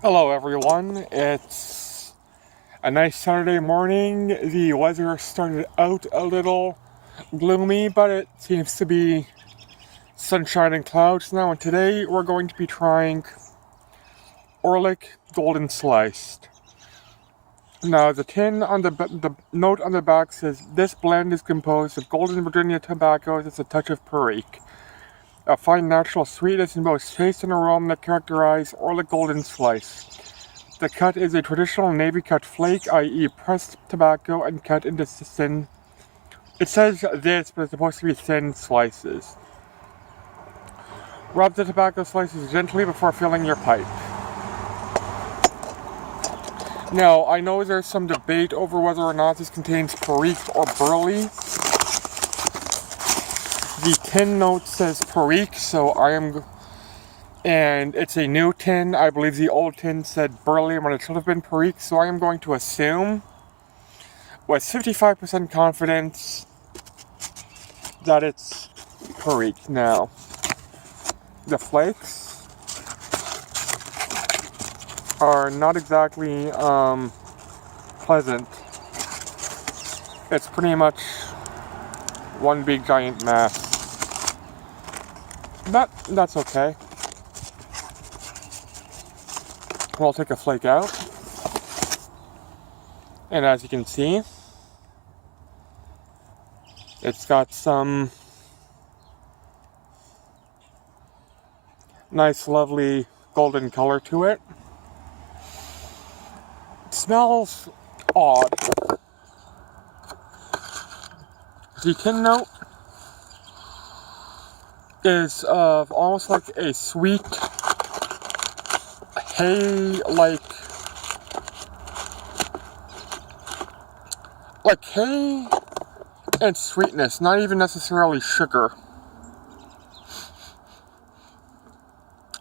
Hello everyone, it's a nice Saturday morning. The weather started out a little gloomy, but it seems to be sunshine and clouds now, and today we're going to be trying Orlik Golden Sliced. Now the note on the back says, this blend is composed of Golden Virginia tobaccos with a touch of Perique. A fine natural sweetness in both taste and aroma that characterize Orlik Golden Slice. The cut is a traditional navy cut flake, i.e. pressed tobacco and cut into thin. It says this, but it's supposed to be thin slices. Rub the tobacco slices gently before filling your pipe. Now, I know there's some debate over whether or not this contains Perique or Burley. The tin note says Perique, and it's a new tin. I believe the old tin said Burley, but it should have been Perique, so I am going to assume, with 55% confidence, that it's Perique. Now, the flakes are not exactly pleasant. It's pretty much one big giant mess, but that's okay. We'll take a flake out, and as you can see, it's got some nice lovely golden color to it. It smells odd. The tin note is of almost like a sweet hay, like hay and sweetness, not even necessarily sugar.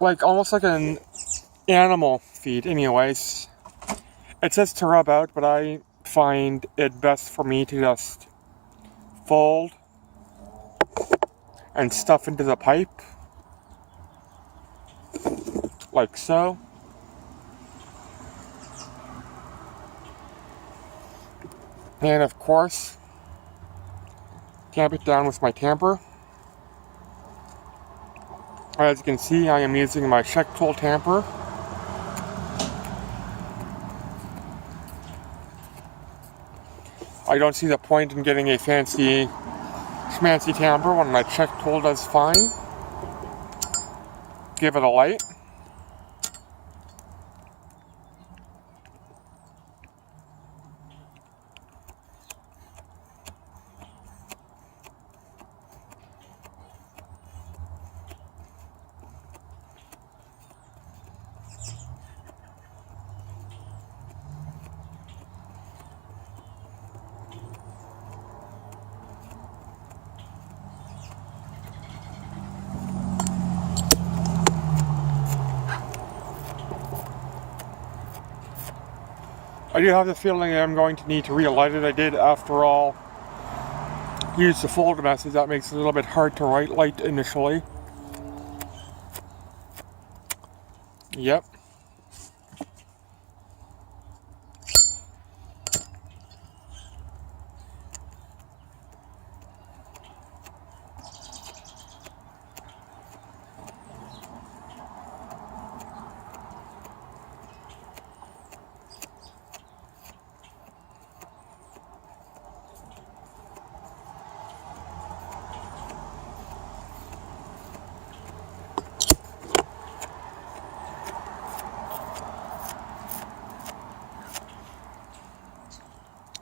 Like almost like an animal feed anyways. It says to rub out, but I find it best for me to just fold and stuff into the pipe, like so. And of course, tamp it down with my tamper. As you can see, I am using my check tool tamper. I don't see the point in getting a fancy schmancy tamper when my check tool does fine. Give it a light. I do have the feeling that I'm going to need to relight it. I did, after all, use the folder message. That makes it a little bit hard to light initially. Yep.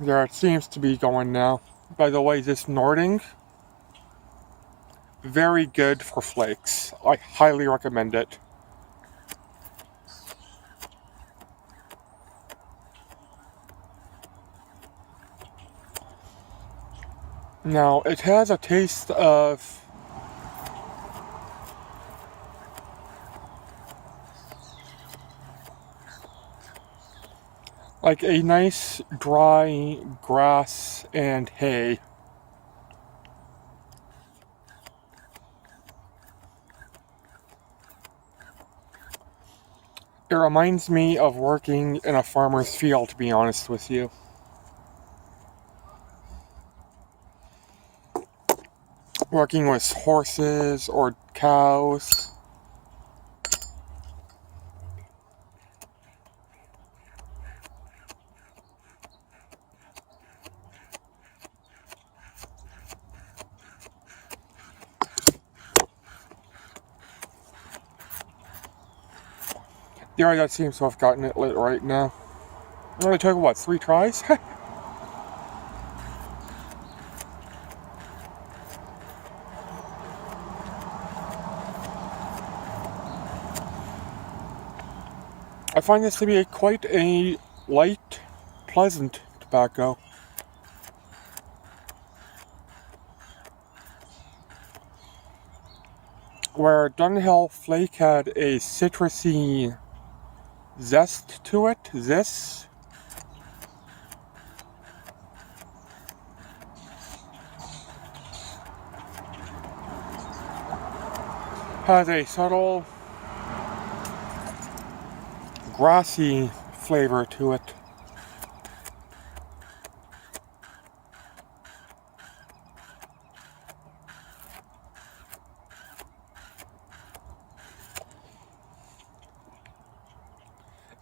There it seems to be going now. By the way, this Nording, very good for flakes. I highly recommend it. Now, it has a taste of like a nice dry grass and hay. It reminds me of working in a farmer's field, to be honest with you. Working with horses or cows. The area that seems to have gotten it lit right now. It only took, what, 3 tries? I find this to be quite a light, pleasant tobacco. Where Dunhill Flake had a citrusy zest to it, this has a subtle grassy flavor to it.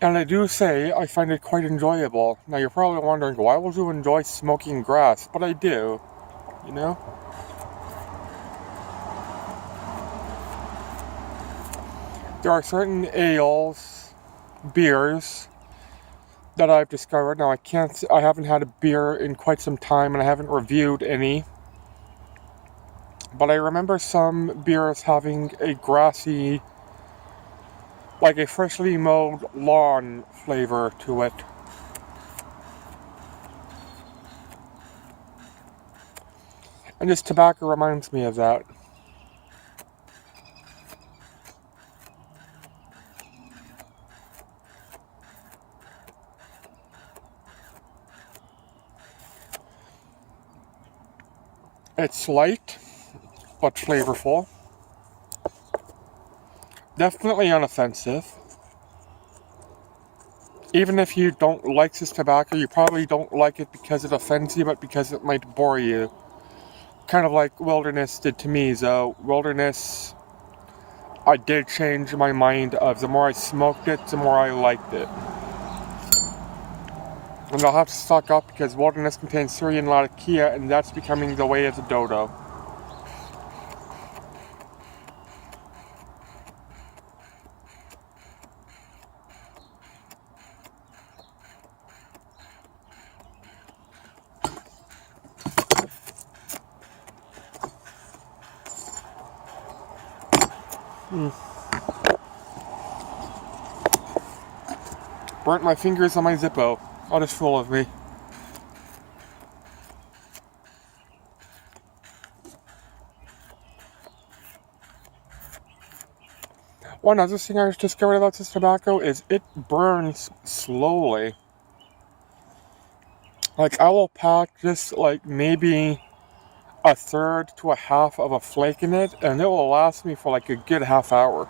And I do say I find it quite enjoyable. Now you're probably wondering, why would you enjoy smoking grass? But I do, you know? There are certain ales, beers, that I've discovered. Now I haven't had a beer in quite some time and I haven't reviewed any. But I remember some beers having a grassy, like a freshly mowed lawn flavor to it. And this tobacco reminds me of that. It's light, but flavorful. Definitely unoffensive. Even if you don't like this tobacco, you probably don't like it because it offends you, but because it might bore you. Kind of like Wilderness did to me, though. Wilderness, I did change my mind of the more I smoked it, the more I liked it. And I'll have to stock up because Wilderness contains Syrian Latakia, and that's becoming the way of the dodo. Burnt my fingers on my Zippo. All is full of me. One other thing I discovered about this tobacco is it burns slowly. Like, I will pack just like maybe a third to a half of a flake in it, and it will last me for like a good half hour.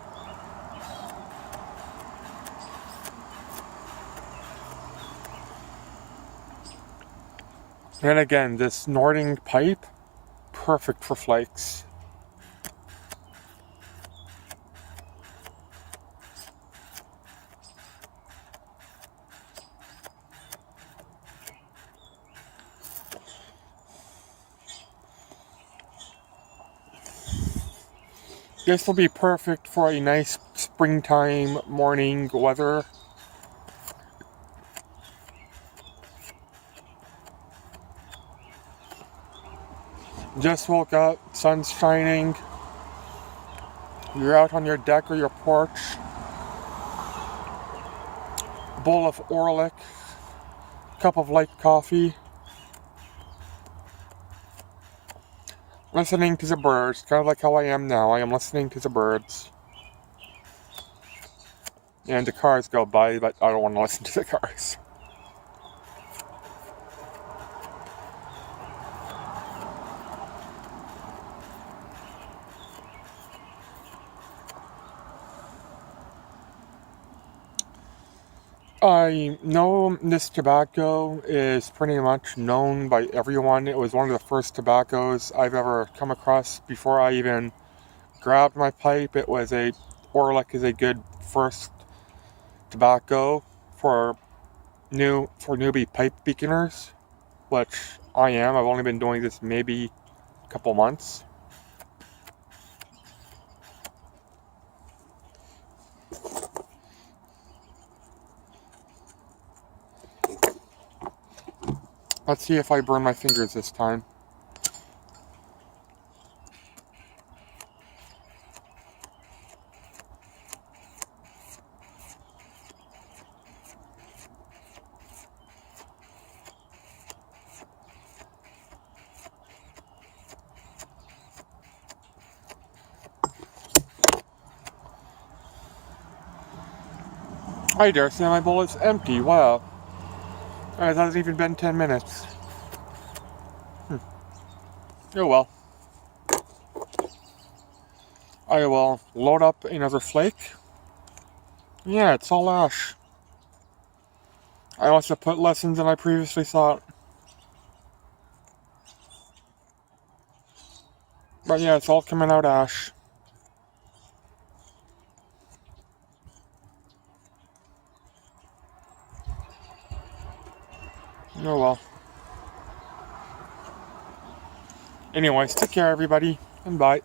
And again, this Nording pipe, perfect for flakes. This will be perfect for a nice springtime morning weather. Just woke up, sun's shining. You're out on your deck or your porch. Bowl of Orlik, cup of light coffee. Listening to the birds, kind of like how I am now. I am listening to the birds. And the cars go by, but I don't want to listen to the cars. I know this tobacco is pretty much known by everyone. It was one of the first tobaccos I've ever come across before I even grabbed my pipe. It was a Orlik is a good first tobacco for newbie pipe beginners, which I am. I've only been doing this maybe a couple months. Let's see if I burn my fingers this time. I dare say my bowl is empty. Wow. It hasn't even been 10 minutes. Oh well. I will load up another flake. Yeah, it's all ash. I also put less in than I previously thought. But yeah, it's all coming out ash. Oh well. Anyways, take care everybody, and bye.